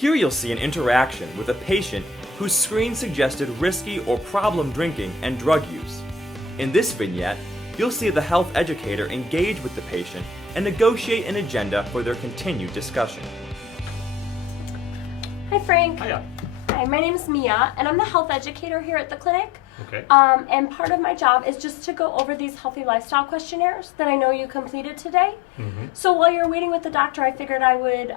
Here you'll see an interaction with a patient whose screen suggested risky or problem drinking and drug use. In this vignette, you'll see the health educator engage with the patient and negotiate an agenda for their continued discussion. Hi, Frank. Hiya. Hi, my name is Mia, and I'm the health educator here at the clinic. Okay. And part of my job is just to go over these healthy lifestyle questionnaires that I know you completed today. Mm-hmm. So while you're waiting with the doctor, I figured I would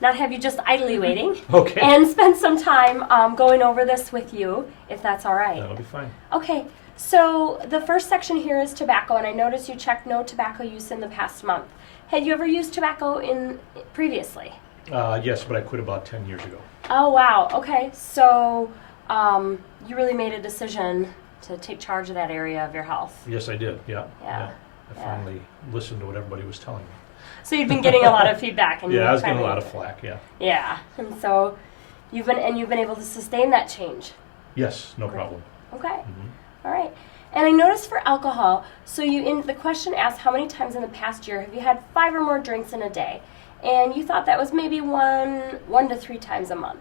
not have you just idly waiting. Okay. And spend some time going over this with you, if that's all right. That'll be fine. Okay. So the first section here is tobacco, and I noticed you checked no tobacco use in the past month. Had you ever used tobacco previously? Yes, but I quit about 10 years ago. Oh, wow. Okay. So you really made a decision to take charge of that area of your health. Yes, I did. Yeah. Yeah. I finally listened to what everybody was telling me. So you've been getting a lot of feedback. And Yeah, I was getting a lot of flack. Yeah. Yeah. And so you've been able to sustain that change. Yes, no Great. problem. Okay. Mm-hmm. All right. And I noticed for alcohol, so the question asked how many times in the past year have you had 5 or more drinks in a day? And you thought that was maybe 1 to 3 times a month.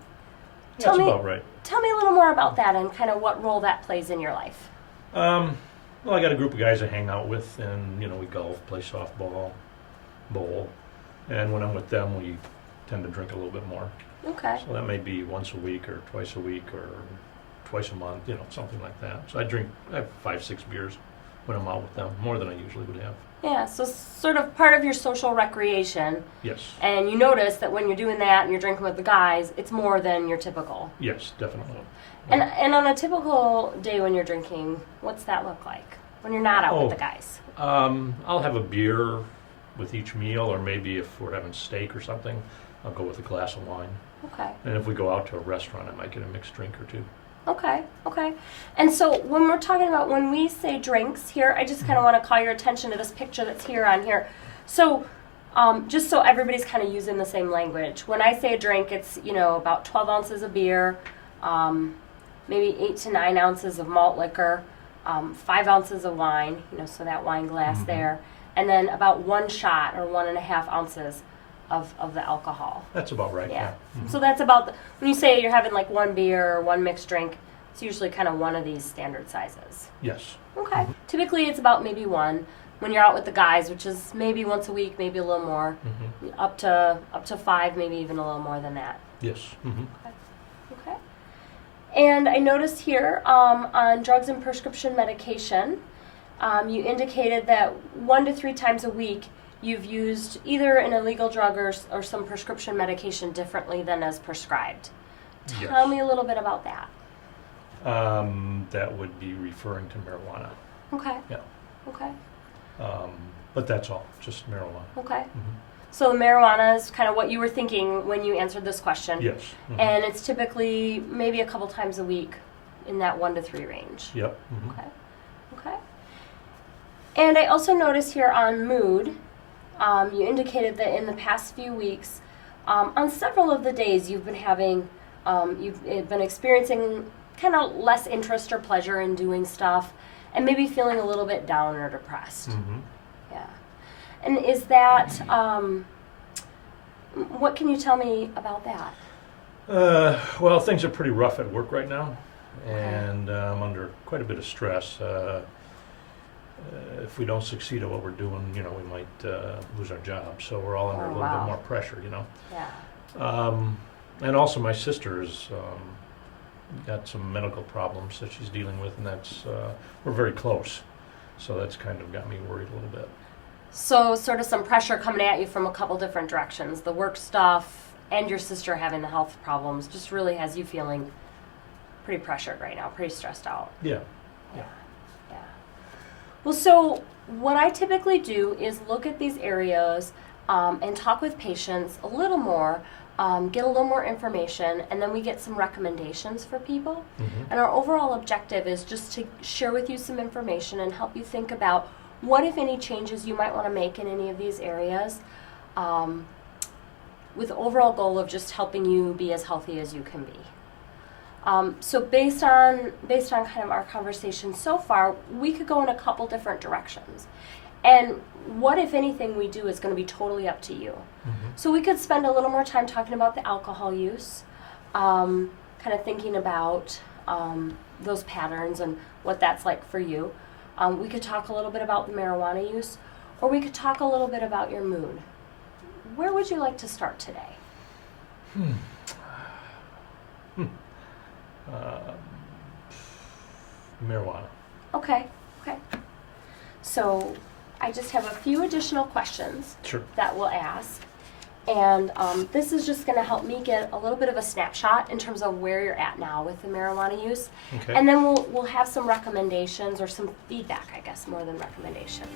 That's about right. Tell me a little more about that and kind of what role that plays in your life. Well, I got a group of guys I hang out with, and we golf, play softball, bowl, and when I'm with them, we tend to drink a little bit more. Okay. So that may be once a week or twice a week or twice a month, something like that. So I have 5-6 beers when I'm out with them, more than I usually would have. Yeah, so sort of part of your social recreation. Yes. And you notice that when you're doing that and you're drinking with the guys, it's more than your typical. Yes, definitely. And on a typical day when you're drinking, what's that look like when you're not out with the guys? I'll have a beer with each meal, or maybe if we're having steak or something, I'll go with a glass of wine. Okay. And if we go out to a restaurant, I might get a mixed drink or two. Okay. And so when we're talking about, when we say drinks here, I just kind of want to call your attention to this picture that's here on here. So just so everybody's kind of using the same language. When I say a drink, it's, about 12 ounces of beer, maybe 8 to 9 ounces of malt liquor, 5 ounces of wine, so that wine glass there, and then about 1 shot or 1.5 ounces of the alcohol. That's about right, yeah. Mm-hmm. So that's about, when you say you're having like 1 beer or 1 mixed drink, it's usually kind of one of these standard sizes. Yes. Okay. Typically it's about maybe 1 when you're out with the guys, which is maybe once a week, maybe a little more, up to 5, maybe even a little more than that. Yes. Mm-hmm. Okay. And I noticed here on drugs and prescription medication, you indicated that 1 to 3 times a week you've used either an illegal drug or some prescription medication differently than as prescribed. Yes. Tell me a little bit about that. That would be referring to marijuana. Okay. Yeah. Okay. But that's all, just marijuana. Okay. Mm-hmm. So the marijuana is kind of what you were thinking when you answered this question. Yes. Mm-hmm. And it's typically maybe a couple times a week in that 1 to 3 range. Yep. Mm-hmm. Okay. And I also noticed here on mood, you indicated that in the past few weeks, on several of the days you've been experiencing kind of less interest or pleasure in doing stuff, and maybe feeling a little bit down or depressed. Mm-hmm. Yeah. And is that, what can you tell me about that? Well, things are pretty rough at work right now, Okay. and I'm under quite a bit of stress. If we don't succeed at what we're doing, we might lose our job. So we're all under a little bit more pressure, Yeah. And also my sister's got some medical problems that she's dealing with, and that's we're very close. So that's kind of got me worried a little bit. So sort of some pressure coming at you from a couple different directions. The work stuff and your sister having the health problems just really has you feeling pretty pressured right now, pretty stressed out. Yeah. Well, so what I typically do is look at these areas and talk with patients a little more, get a little more information, and then we get some recommendations for people. Mm-hmm. And our overall objective is just to share with you some information and help you think about what, if any, changes you might want to make in any of these areas, with the overall goal of just helping you be as healthy as you can be. So based on kind of our conversation so far, we could go in a couple different directions. And what, if anything, we do is going to be totally up to you. So we could spend a little more time talking about the alcohol use, kind of thinking about those patterns and what that's like for you. We could talk a little bit about the marijuana use, or we could talk a little bit about your mood. Where would you like to start today? Marijuana. Okay. So I just have a few additional questions Sure. that we'll ask. And this is just going to help me get a little bit of a snapshot in terms of where you're at now with the marijuana use. Okay. And then we'll have some recommendations or some feedback, I guess, more than recommendations.